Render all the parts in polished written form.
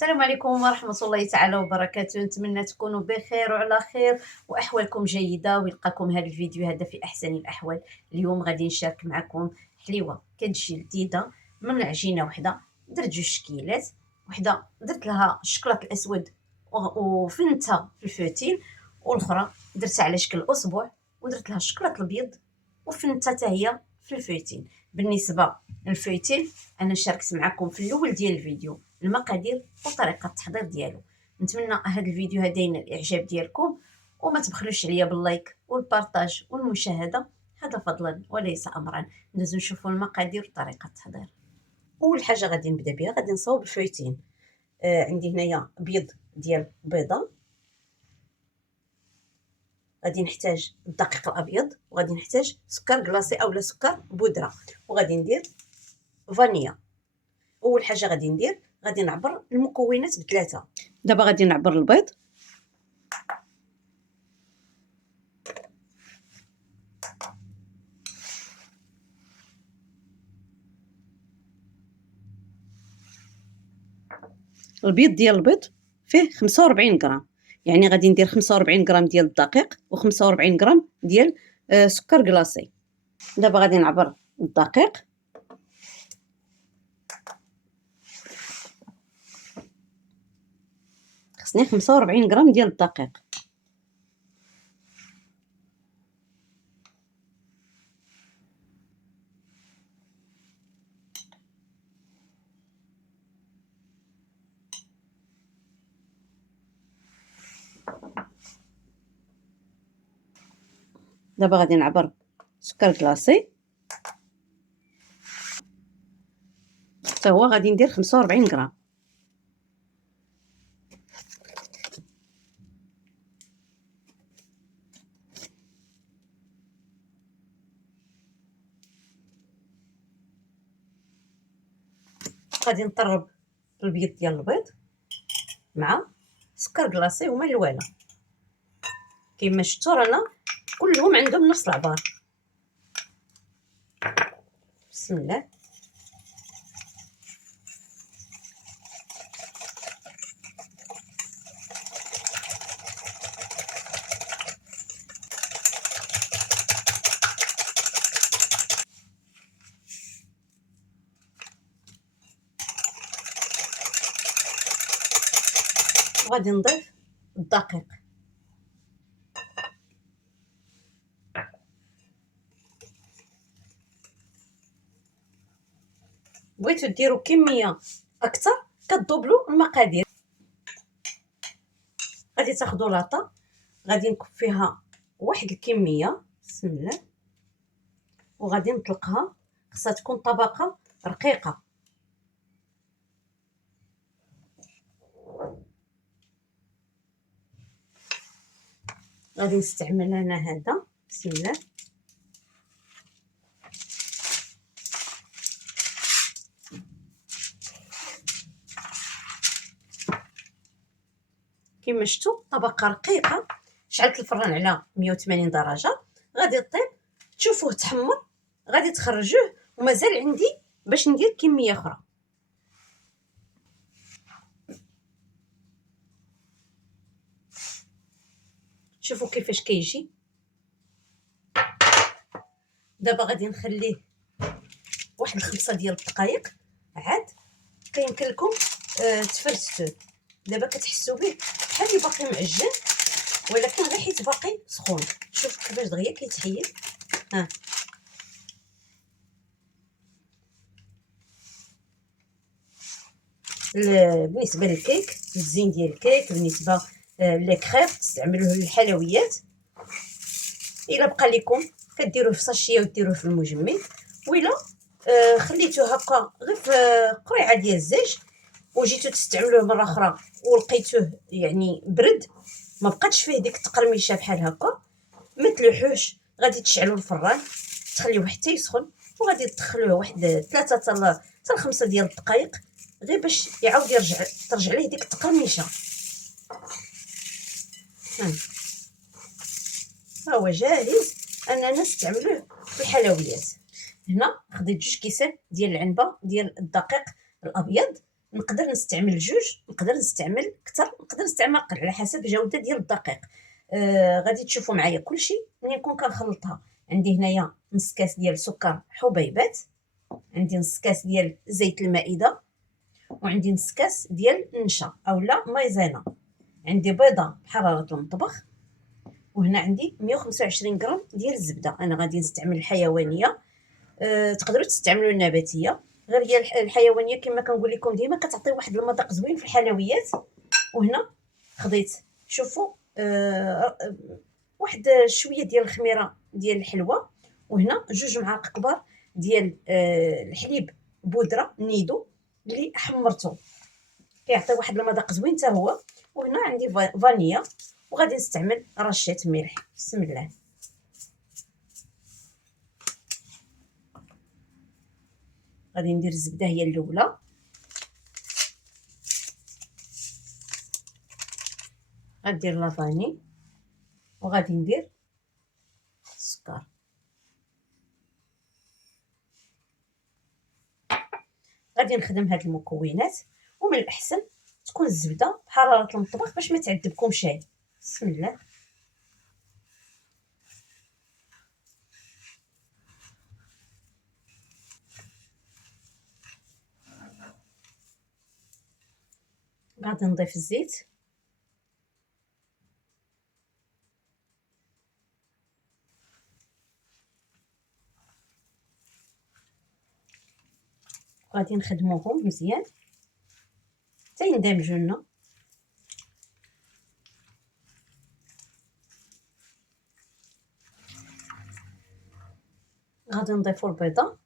السلام عليكم ورحمة الله تعالى وبركاته. نتمنى تكونوا بخير وعلى خير وأحوالكم جيدة ويلقاكم هذا الفيديو هذا في أحسن الأحوال. اليوم غادي نشارك معكم حليوة كتجي جديدة من عجينة وحدة. درت جوج شكيلات، وحدة درت لها الشكلاط الأسود وفنتها في الفوتين، والأخرى درتها على شكل أصبع ودرت لها الشكلاط الأبيض وفنتها حتى هي في الفوتين. بالنسبة للفوتين أنا شاركت معكم في الأول ديال الفيديو المقادير وطريقه التحضير ديالو. نتمنى هذا الفيديو هذا ينال الاعجاب ديالكم، وما تبخلوش عليا باللايك والبارطاج والمشاهده، هذا فضلا وليس امرا. ندوزو نشوفوا المقادير وطريقه التحضير. اول حاجه غادي نبدا بها، غادي نصاوب الفويتين. عندي هنايا بيض ديال بيضه، غادي نحتاج الدقيق الابيض، وغادي نحتاج سكر كلاصي اولا سكر بودره، وغادي ندير فانيا. اول حاجه غادي نعبر المكونات بثلاثه. دابا غادي نعبر البيض، البيض ديال البيض فيه 45 غرام، يعني غادي ندير 45 غرام ديال الدقيق و45 غرام ديال سكر كلاصي. دابا غادي نعبر الدقيق، خصني 45 غرام ديال الدقيق. دابا غادي نعبر سكر كلاصي، حتى هو غادي ندير 45 غرام. غادي نطرب البيض ديال البيض مع سكر كلاصي وما الوالا. كما شفتوا رانا كلهم عندهم نفس العبار. بسم الله. وغادي نضيف الدقيق، بغيتو ديروا كميه اكثر كتدوبلوا المقادير. غادي تاخذوا لاطه، غادي نكب فيها واحد الكميه، بسم الله، وغادي نطلقها. خصها تكون طبقه رقيقه. غادي نستعمل انا هذا، بسم الله. كما شفتوا طبقه رقيقه. شعلت الفران على 180 درجه، غادي طيب. تشوفوه تحمر، غادي تخرجوه، ومازال عندي باش ندير كميه اخرى. شوفوا كيفاش كيجي. دابا غادي نخليه واحد 5 ديال الدقائق، عاد كيمكن لكم تفرستوه. دابا كتحسوا به بحال اللي باقي معجن، ولكن غير حيت باقي سخون. شوف كيفاش دغيا كيتحيد. ها بالنسبه للكيك، الزين ديال الكيك، بالنسبه للكريم تستعملوه للحلويات. الا بقى لكم كديروه في ساشيه وديروه في المجمد، ولا خليتوه هكا غير في قريعه ديال الزيت وجيتو تستعملوه مره اخرى ولقيتوه يعني برد، ما بقاتش فيه ديك التقرميشه بحال هكا، ما تلوحوش. غادي تشعلوا الفران، تخليوه حتى يسخن، وغادي تدخلوه واحد 3 حتى 5 ديال الدقائق، غير باش يعاود ترجع ليه ديك التقرميشه. ها هو جاهز اننا نستعملوه في الحلويات. هنا خديت 2 كيسان ديال العنبه ديال الدقيق الابيض، نقدر نستعمل جوج، نقدر نستعمل كثر، نقدر نستعمل اقل على حسب الجوده ديال الدقيق. غادي تشوفوا معايا كلشي ملي نكون كنخلطها. عندي هنايا نص كاس ديال سكر حبيبات، عندي نص كاس ديال زيت المائده، وعندي نص كاس ديال النشا اولا مايزينا، عندي بيضه بحراره المطبخ، وهنا عندي 125 غرام ديال الزبده. انا غادي نستعمل الحيوانيه، تقدروا تستعملوا النباتيه، غير هي الحيوانيه كما كنقول لكم ديما كتعطي واحد المذاق زوين في الحلويات. وهنا خديت، شوفوا، واحد شويه ديال الخميره ديال الحلوه، وهنا جوج معالق كبار ديال الحليب بودره نيدو اللي حمرته، كيعطي واحد المذاق زوين حتى هو. وهنا عندي فانيا، وغادي نستعمل رشه ملح. بسم الله. غادي ندير الزبده هي الاولى، غندير لافاني، وغادي ندير السكر. غادي نخدم هاد المكونات، ومن الاحسن تكون الزبده بحراره المطبخ باش ما تعذبكمش. بسم الله. غادي نضيف الزيت، غادي نخدموهم مزيان حتى يندمجوا لنا. غادي نضيفوا البيضه،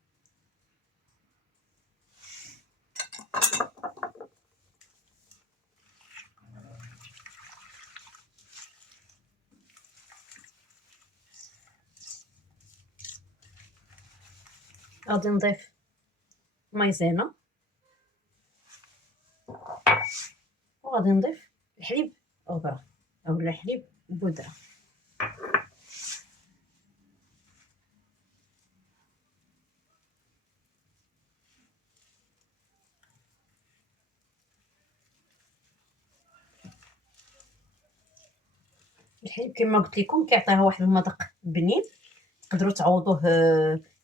غادي نضيف مايزينا، وغادي نضيف الحليب غبره اولا حليب بودره. الحليب كما قلت لكم كيعطيها واحد المذاق بنين، تقدروا تعوضوه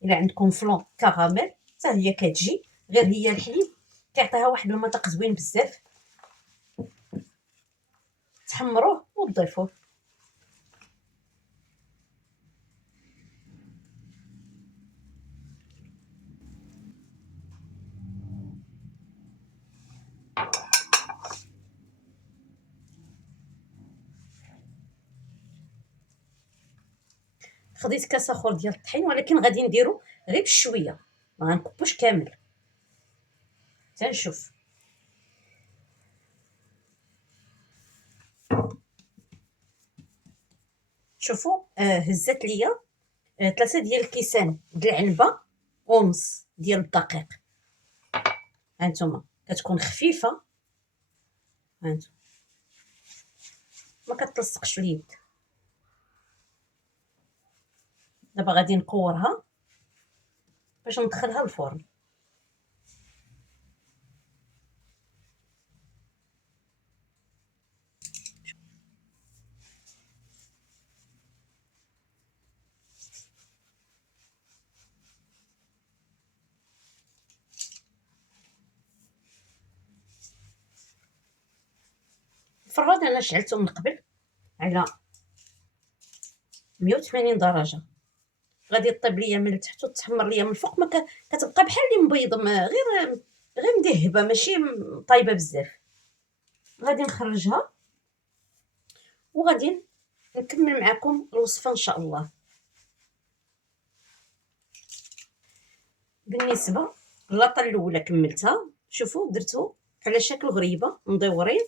الا عندكم فلون كراميل حتى هي كتجي، غير هي الحليب كيعطيها واحد المذاق زوين بزاف. تحمروه وتضيفوه. خديت كاس اخر ديال الطحين، ولكن غادي نديرو غير بشويه، ما غنكبوش كامل. تنشوف. شوفوا، هزت ليا 3 ديال الكيسان ديال العنبه ونص ديال الدقيق. هانتوما كتكون خفيفه، هانتوما ما كتلصقش اليد. دابا غادي نقورها باش ندخلها الفرن. الفران انا شعلته من قبل على 180 درجه، غادي طيب ليا من التحت وتحمر ليا من الفوق، ما كتبقى بحال اللي مبيضه، غير مذهبه، ماشي طايبه بزاف. غادي نخرجها وغادي نكمل معكم الوصفه ان شاء الله. بالنسبه اللاطه الاولى كملتها، شوفوا درتو على شكل غريبه مدورين.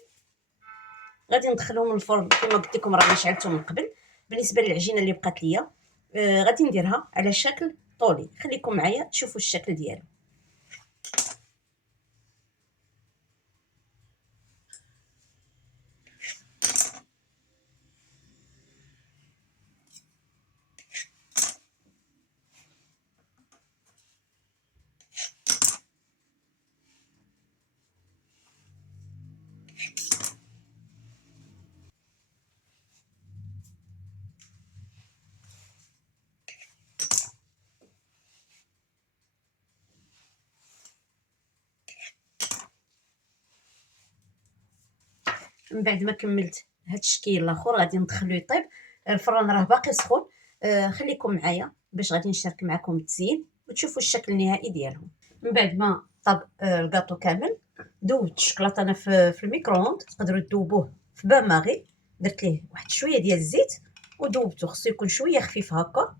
غادي ندخلهم الفرن كما قلت لكم، راني شعلته من قبل. بالنسبه للعجينه اللي بقات ليا، غادي نديرها على شكل طولي. خليكم معايا تشوفوا الشكل ديالو. من بعد ما كملت هاد الشكل الاخر غادي ندخلو يطيب. الفران راه باقي سخون. خليكم معايا باش غادي نشارك معكم التزيين وتشوفوا الشكل النهائي ديالهم. من بعد ما طاب الكاطو كامل، ذوبت الشكلاط انا في الميكرووند. تقدروا تذوبوه في بان ماغي. درت ليه واحد شويه ديال الزيت وذوبته، خصو يكون شويه خفيف هكا.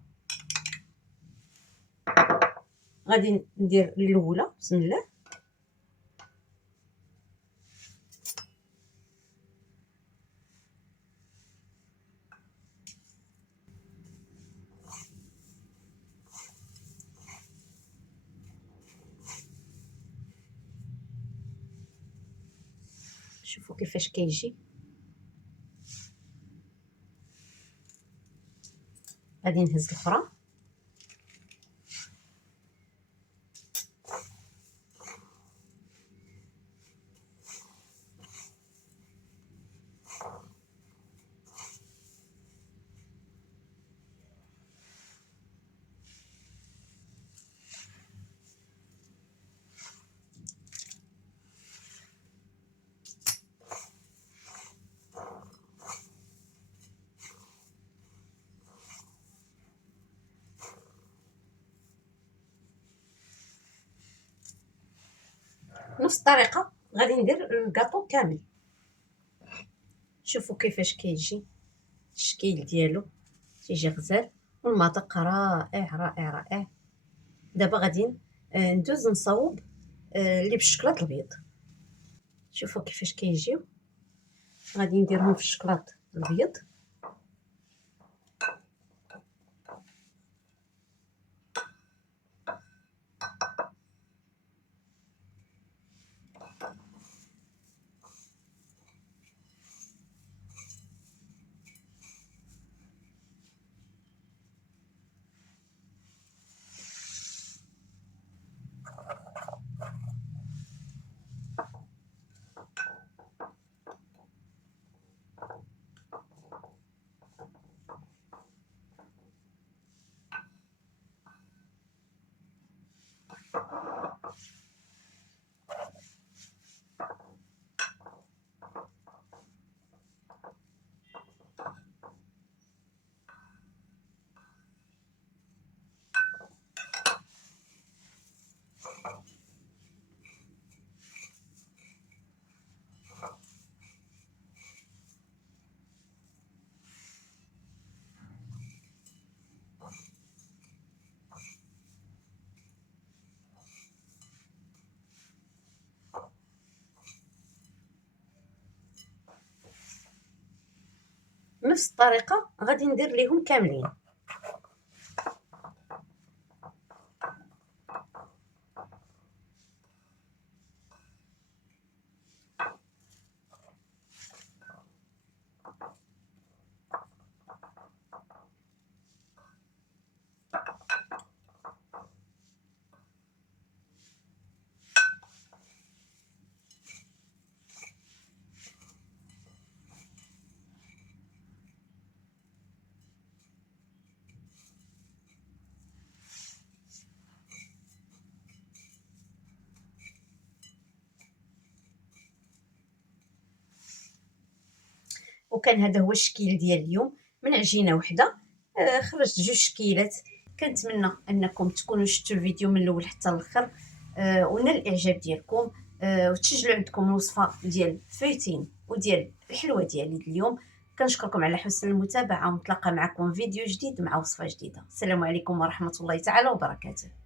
غادي ندير الاولى بسم الله. شوفوا كيفاش كيجي. غادي نهز الاخرى. نفس الطريقه غادي ندير الكاطو كامل. شوفوا كيفاش كيجي الشكل ديالو، تيجي غزال والمذاق رائع رائع رائع. دابا غادي ندوز نصاوب اللي بالشكلاط الابيض. شوفوا كيفاش كيجيو. غادي نديرهم في الشكلاط الابيض. نفس الطريقه غادي ندير ليهم كاملين. وكان هذا هو الشكل ديال اليوم من عجينه وحده. خرجت جوج شكيلات. كنتمنى انكم تكونوا شفتوا الفيديو من الاول حتى الاخر ونال الاعجاب ديالكم وتسجلوا عندكم الوصفه ديال فويتين وديال الحلوه ديالي اليوم. كنشكركم على حسن المتابعه ونتلاقى معكم فيديو جديد مع وصفه جديده. السلام عليكم ورحمه الله تعالى وبركاته.